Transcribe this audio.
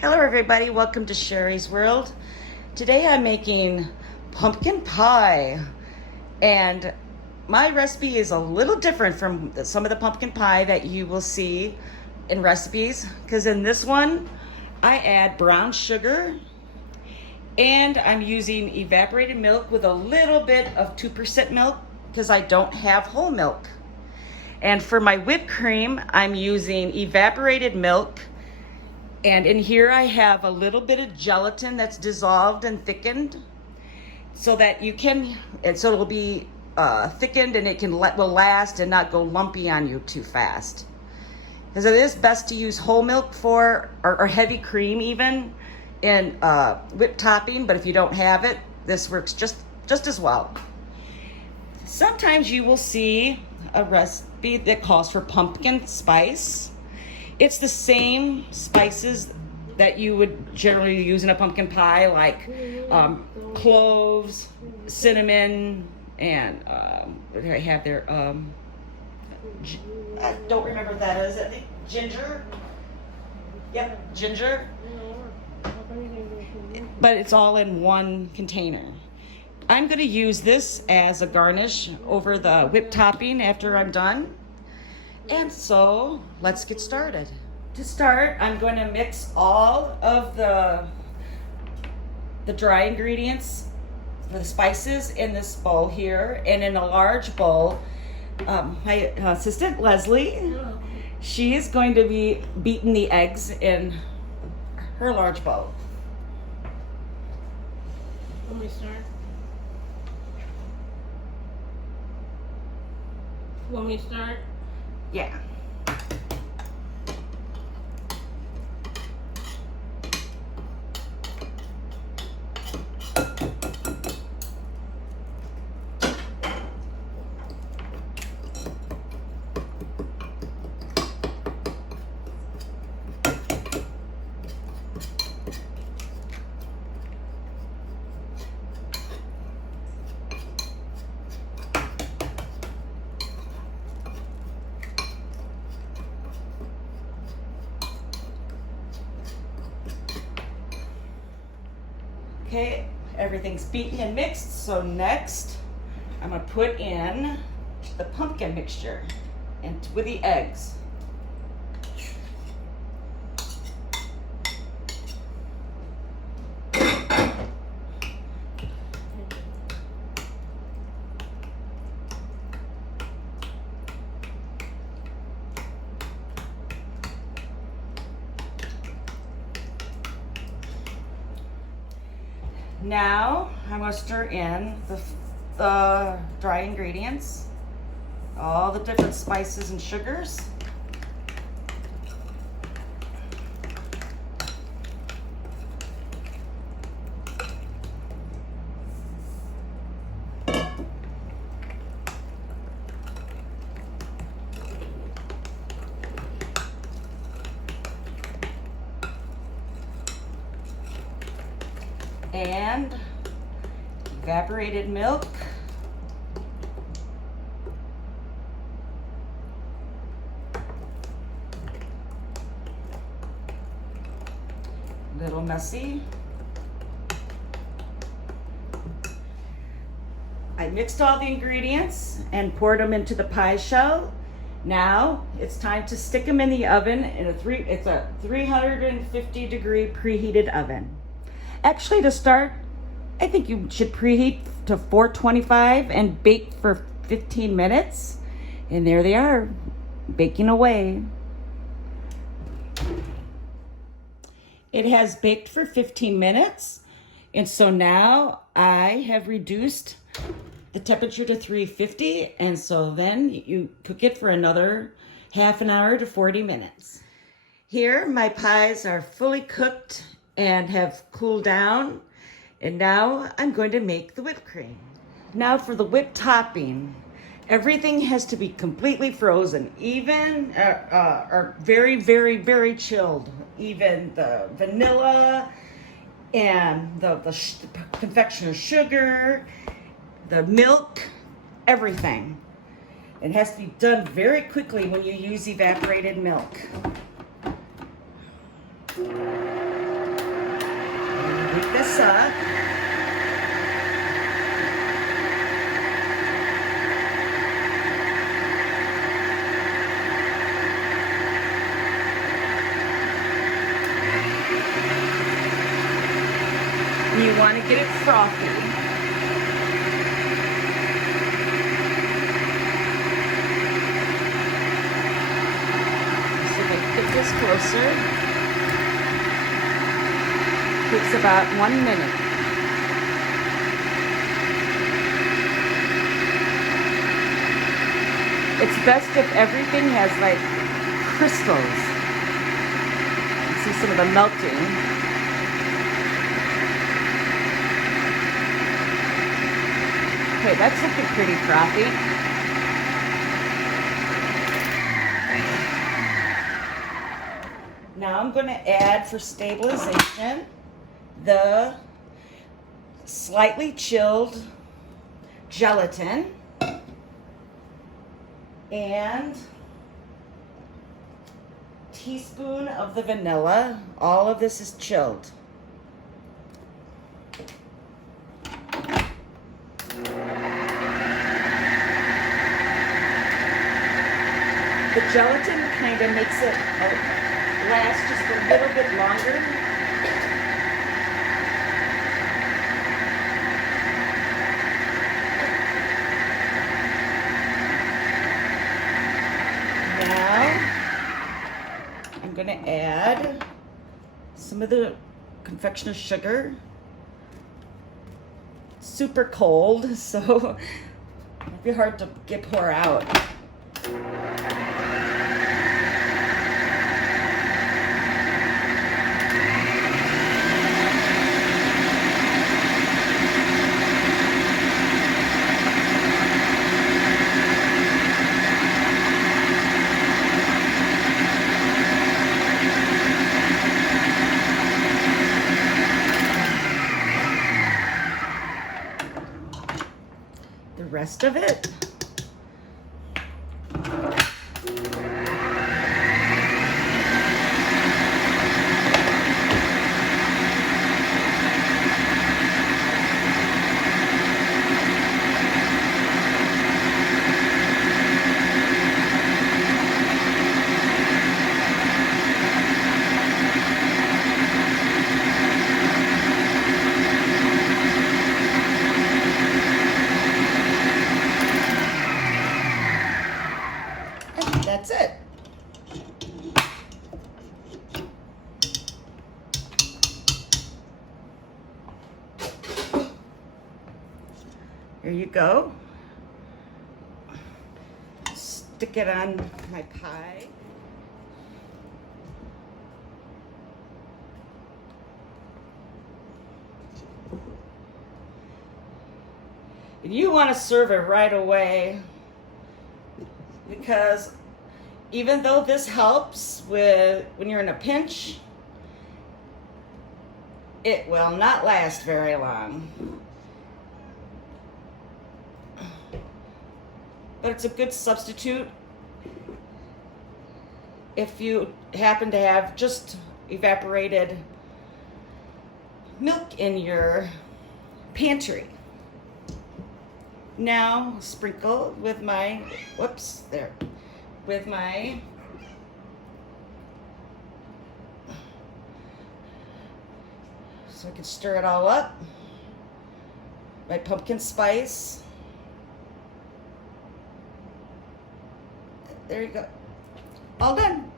Hello everybody, welcome to Sherry's World. Today I'm making pumpkin pie, and my recipe is a little different from some of the pumpkin pie that you will see in recipes, because in this one I add brown sugar and I'm using evaporated milk with a little bit of 2% milk because I don't have whole milk. And for my whipped cream, I'm using evaporated milk. And in here I have a little bit of gelatin that's dissolved and thickened so that you can, and so it'll be thickened and it will last and not go lumpy on you too fast. Because it is best to use whole milk for, or heavy cream even, in whipped topping, but if you don't have it, this works just as well. Sometimes you will see a recipe that calls for pumpkin spice. It's the same spices that you would generally use in a pumpkin pie, like cloves, cinnamon, and what do I have there? I don't remember what that is. I think ginger. Yep, ginger. But it's all in one container. I'm going to use this as a garnish over the whipped topping after I'm done. And so let's get started. To start, I'm going to mix all of the dry ingredients, the spices, in this bowl here. And in a large bowl, my assistant Leslie, she is going to be beating the eggs in her large bowl. When we start? When we start? Yeah. Okay, everything's beaten and mixed, so next I'm going to put in the pumpkin mixture and with the eggs. Now I'm going to stir in the dry ingredients, all the different spices and sugars. And evaporated milk. A little messy. I mixed all the ingredients and poured them into the pie shell. Now it's time to stick them in the oven in it's a 350 degree preheated oven. Actually, to start, I think you should preheat to 425 and bake for 15 minutes. And there they are, baking away. It has baked for 15 minutes. And so now I have reduced the temperature to 350. And so then you cook it for another half an hour to 40 minutes. Here, my pies are fully cooked and have cooled down, and now I'm going to make the whipped cream. Now for the whipped topping, everything has to be completely frozen, even or very, very, very chilled. Even the vanilla and the confectioner sugar, the milk, everything. It has to be done very quickly when you use evaporated milk. salsa. And you want to get it frothy. Get this closer. Takes about 1 minute. It's best if everything has like crystals. You see some of the melting. Okay, that's looking pretty frothy. Now I'm going to add, for stabilization, the slightly chilled gelatin and a teaspoon of the vanilla. All of this is chilled. The gelatin kind of makes it last just a little bit longer. Now I'm going to add some of the confectioner's sugar. It's super cold, so it might be hard to pour out. The rest of it. That's it. Here you go. Stick it on my pie. And you want to serve it right away, because even though this helps with when you're in a pinch, it will not last very long. But it's a good substitute if you happen to have just evaporated milk in your pantry. Now sprinkle with my, whoops, there. With my so I can stir it all up. My pumpkin spice. There you go. All done.